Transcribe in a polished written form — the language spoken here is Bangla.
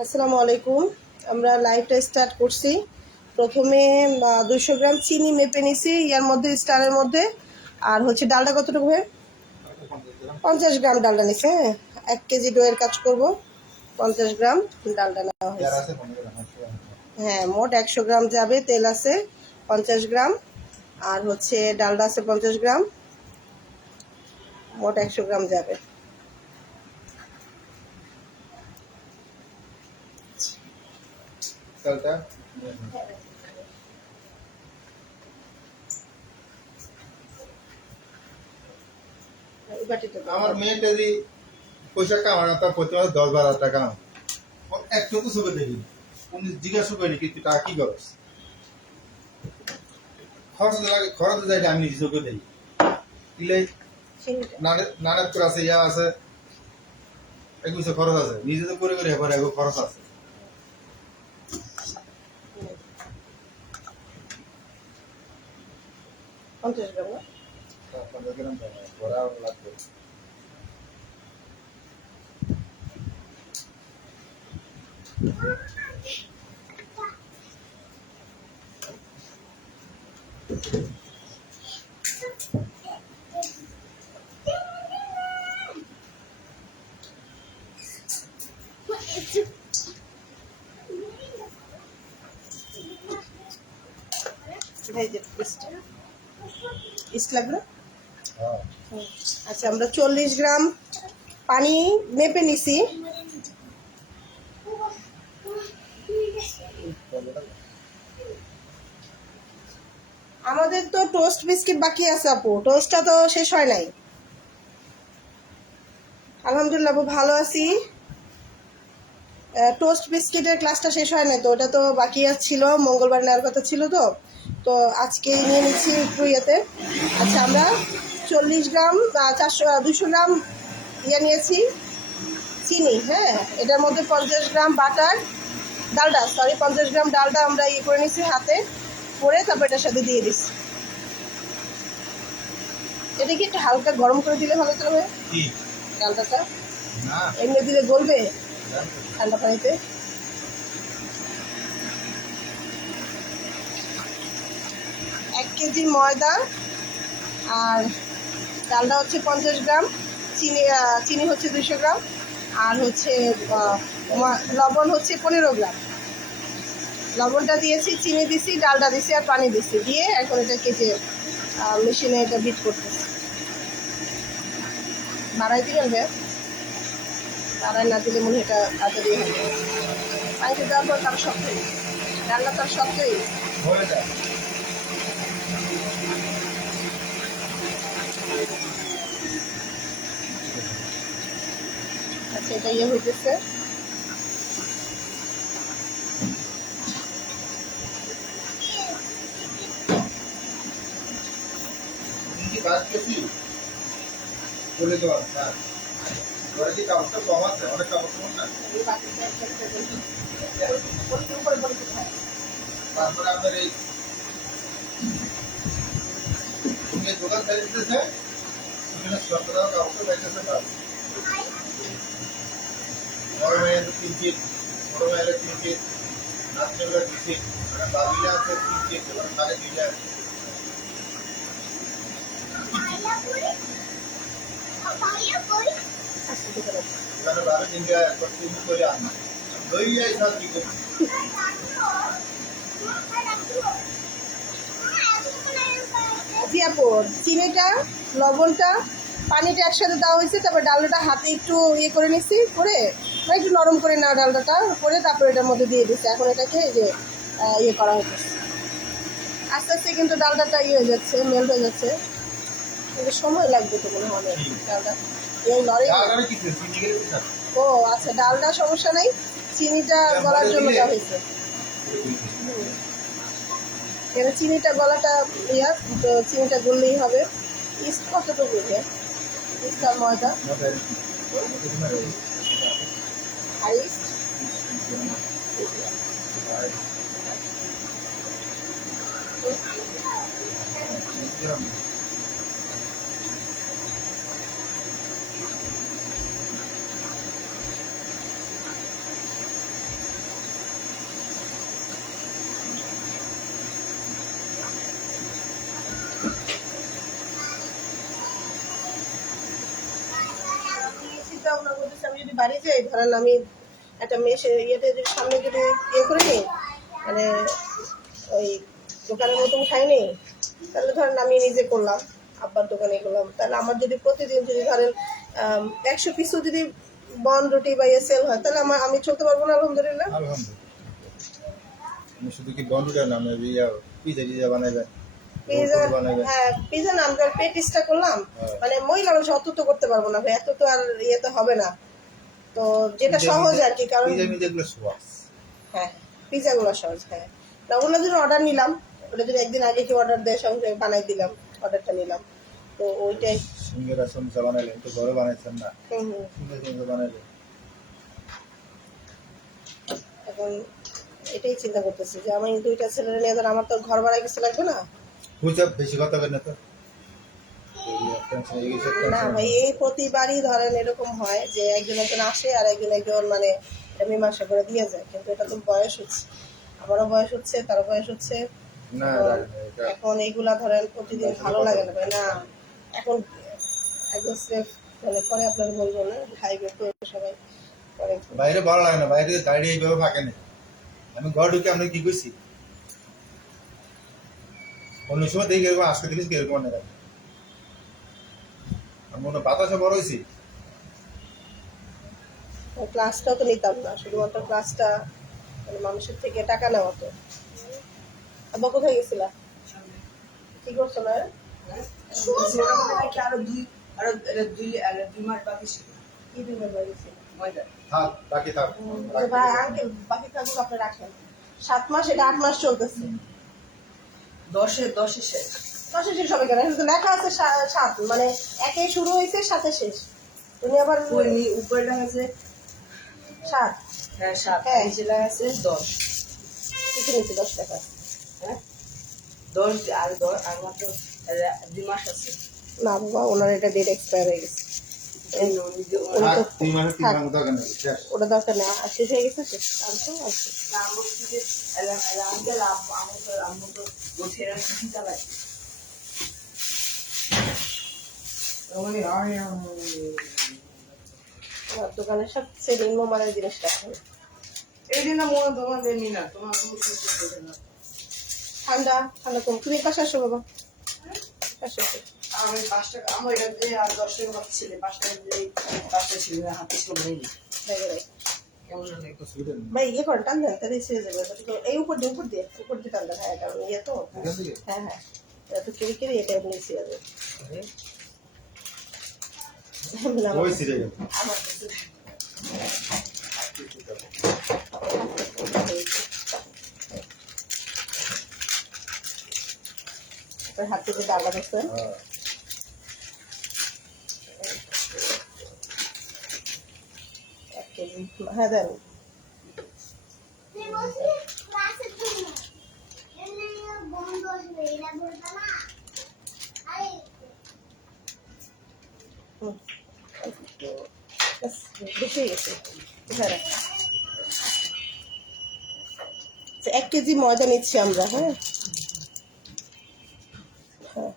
আসসালামু আলাইকুম। আমরা লাইভটা স্টার্ট করছি। প্রথমে 200 গ্রাম চিনি মেপে নিছি ইয়ার মধ্যে, স্টারের মধ্যে। আর হচ্ছে ডালটা কতটুকু হয়? 50 গ্রাম ডালটা নিছি। হ্যাঁ, 1 কেজি ডোয়ের কাজ করব। 50 গ্রাম ডালটা নেওয়া হয়েছে। হ্যাঁ, মোট 100 গ্রাম যাবে। তেল আছে 50 গ্রাম, আর হচ্ছে ডালটা আছে 50 গ্রাম, মোট 100 গ্রাম যাবে। আমার মেয়েটা যদি পয়সা কামানো তার প্রতি মাসে 10-12 টাকা এক চোখে চোখে দেখি উনি জিজ্ঞাসা করেনি কিন্তু টাকা কি করস খরচ লাগে, খরচ যায় আমি নিজে চোখে দেখি দিলে নানাত্তর আছে, ইয়া আছে, এগুলো খরচ আছে, নিজে তো করে এবার এগো খরচ আছে। পঞ্চাশ গ্রাম 50 গ্রাম ভরা লাগবে। ইস্ট লাগলো। আচ্ছা, আমরা 40 গ্রাম পানি মেপে নিছি। আমাদের তো টোস্ট বিস্কিট বাকি আছে আপু, টোস্টটা তো শেষ হয় নাই। আলহামদুলিল্লাহ আপু, ভালো আছি। টোস্ট বিস্কিটের ক্লাসটা শেষ হয় নাই তো, ওটা তো বাকি ছিল, মঙ্গলবার নেওয়ার কথা ছিল। তো তো আজকেই নিয়ে নিচ্ছি একটু ইয়েতে। আচ্ছা, আমরা 40 গ্রাম 200 গ্রাম নিয়েছি চিনি। হ্যাঁ, এটার মধ্যে 50 গ্রাম বাটার, ডালডা, সরি 50 গ্রাম ডালডা আমরা করে নিচ্ছি হাতে করে, তারপর এটার সাথে দিয়ে দিচ্ছি। এটা কি একটু হালকা গরম করে দিলে ভালো হবে ডালটাটা? এমনি দিলে গলবে ঠান্ডা পানিতে? 1 কেজি ময়দা, আর ডালটা হচ্ছে 50 গ্রাম, চিনি হচ্ছে 200 গ্রাম, আর হচ্ছে লবণ হচ্ছে 15 গ্রাম। লবণটা দিয়েছি, চিনি দিছি, ডালটা দিছি, আর পানি দিছি, দিয়ে এখন এটা কেটে মেশিনে এটা বিট করতেছি। বাড়াই দিবেন ভাই, বাড়াই না দিলে মনে হয় এটা তাড়াতাড়ি হবে। পানিতে দেওয়ার পর তার শক্তই, ডালটা তার শক্তই হয়ে যায়। আচ্ছা, এটা হইতেছে। বাদ গেছি বলে দেওয়া হ্যাঁ, ঘরে কি কাপড়টা কম আছে, অনেক কাপড় কম না। তারপরে আপনার এই দোকান চালিয়েছে সরকার কাপড়টা পাইতেছে না। বড় মেয়ের 3 ফিট, বড় মেয়ের 3 ফিট, নাচের 2 ফিট, বাবিলা আছে 3 ফিট, এবং সাড়ে 2 ফিট। এখানে ভাবে দিনটা একবার তুমি করে আনা দই যাই সব কি করছি। জি আপু, চিনিটা, লবণটা, পানিটা একসাথে দেওয়া হয়েছে, তারপর ডালটা হাতে একটু করে নিচ্ছি, করে মানে একটু নরম করে না ডালটা করে, তারপর এটার মধ্যে দিয়ে দিচ্ছি। এখন এটাকে যে করা হচ্ছে আস্তে আস্তে, কিন্তু ডালটা হয়ে যাচ্ছে, মেল্ট হয়ে যাচ্ছে, কিন্তু সময় লাগবে তো মনে হয় ডালটা এই লড়াই। ও আচ্ছা, ডালটা সমস্যা নেই, চিনিটা গলার জন্য দেওয়া হয়েছে। এবার চিনিটা গলাটা তো চিনিটা গললেই হবে। ইস্ট কতটুকু? ইস্ট আর ময়দা আর ইস্ট বাড়ি যাই, ধরেন আমি একটা মেশে ইয়েতে যদি সামনে যদি ইয়ে করে নিই, মানে ওই দোকানের মতো উঠাই নেই, তাহলে ধরেন আমি নিজে করলাম, আব্বার দোকানে গেলাম, তাহলে আমার যদি প্রতিদিন যদি ধরেন 100 পিসও যদি বন রুটি বা ইয়ে সেল হয়, তাহলে আমি চলতে পারবো না আলহামদুলিল্লাহ। আলহামদুলিল্লাহ। আমি শুধু কি বন্ধুটা নাম পিজা টিজা বানাইবেন, পিজা, বানাইবেন। হ্যাঁ পিজা না, আমরা পেটিসটা করলাম, হ্যাঁ। মানে মহিলা মানুষ অত তো করতে পারবো না ভাই, এত তো আর ইয়েতে হবে না, তো যেটা সহজ আর কি, কারণ পিজা মিজা গুলো সহজ। হ্যাঁ পিজা গুলো সহজ। হ্যাঁ, তা ওগুলো যদি অর্ডার নিলাম, ওটা যদি একদিন আগে কি অর্ডার দেয় সঙ্গে বানাই দিলাম, অর্ডারটা নিলাম, তো ওইটাই। সিঙ্গারা সমোসা বানাইলেন তো ঘরে বানাইছেন না, হুম হুম। সিঙ্গারা সমোসা বানাইলেন। এখন এটাই চিন্তা করতেছি যে আমি 2টা ছেলের নিয়ে, ধর আমার তো ঘর ভাড়া কিছু লাগবে না। বুঝা বেশি কথা বলেন না তো। না ভাই, এই প্রতিবারই ধরেন এরকম হয় যে একজন একজন আসে আর একজন একজন মানে মীমাংসা করে দিয়ে যায়, কিন্তু এটা তো বয়স হচ্ছে, আমারও বয়স হচ্ছে, তারও বয়স হচ্ছে, না এখন এইগুলা ধরেন প্রতিদিন ভালো লাগে না ভাই, না এখন একদম সেফ, মানে পরে আপনার বলবো না, হাইওয়ে তো সবাই পরে। বাইরে ভালো লাগে না, বাইরে গাড়ি এইভাবে ফাঁকে নেই। আমি ঘর ঢুকে আমরা কি করছি, অন্য সময় দেখি এরকম, আজকে দেখিস এরকম অনেক আছে। আমি মনে হয় বাতাসে বড় হয়েছি। ক্লাসটাও তো নিতাম না, শুধুমাত্র ক্লাসটা মানে মানুষের থেকে টাকা নেওয়া তো। আব্বা কোথায় গেছিলা, কি করছো না? দুই মাস বাকি ছিল। কি দিনের বাড়ি ছিল? ময়দা থাক বাকি থাক। ভাই আঙ্কেল বাকি থাকুক, আপনি রাখেন। 7 মাস, এটা 8 মাস চলতেছে। 10-এ শেষ। মাসে শেষ হবে কেন? এখানে তো লেখা আছে 7, মানে 1-এ শুরু হয়েছে 7-এ শেষ। তুমি আবার উপরে লেখা আছে 7, 7, হ্যাঁ। নিচে লেখা আছে 10। কিছু নিচে 10 টাকা। হ্যাঁ 10 আর মাত্র 2 মাস আছে। না বাবা, ওনার এটা ডেট এক্সপায়ার হয়ে গেছে। উনি থাক, তো 3 মাসে 3 থাক, মাস দরকার নেই, শেষ। ওটা দরকার নেই, আর শেষ হয়ে গেছে, শেষ। আর তো আছে। না আমার থেকে আঙ্কেল আম্মু তো বলছে এরা ছুটি চালায়। আমার দোকানের সবচেয়ে নিম্নমানের জিনিস রাখেন। এই দিন মনে তোমাদের নি না, তোমার কোনো কিছু করবে না। ঠান্ডা ঠান্ডা কম, তুমি পাশে আসো বাবা, পাশে আসো। আমি 5 টাকা, আমার এটা দিয়ে আর 10 টাকা বাকি ছিল, 5 টাকা দিয়ে 5 টাকা ছিল হাতে ছিল নেই। দেখো ভাই, কেমন জানি তো সুবিধা নেই। ভাই ইয়ে করেন, টান দেন, তাহলে ছেড়ে যাবে। তো এই উপর দিয়ে টান দেন, হ্যাঁ, কারণ ইয়ে তো, এখান থেকে হ্যাঁ হ্যাঁ, এটা তো কেড়ে কেড়ে এটা এমনি ছেড়ে যাবে। ওই সিরে গেল। আমার কাছে আপনার হাত থেকে ডালা দেখছেন, হ্যাঁ। 1 কেজি, হ্যাঁ দেন। হুম, ব্যাস, বেশি হয়ে গেছে, হ্যাঁ রাখেন। আচ্ছা, 1 কেজি ময়দা নিচ্ছি আমরা, হ্যাঁ হ্যাঁ।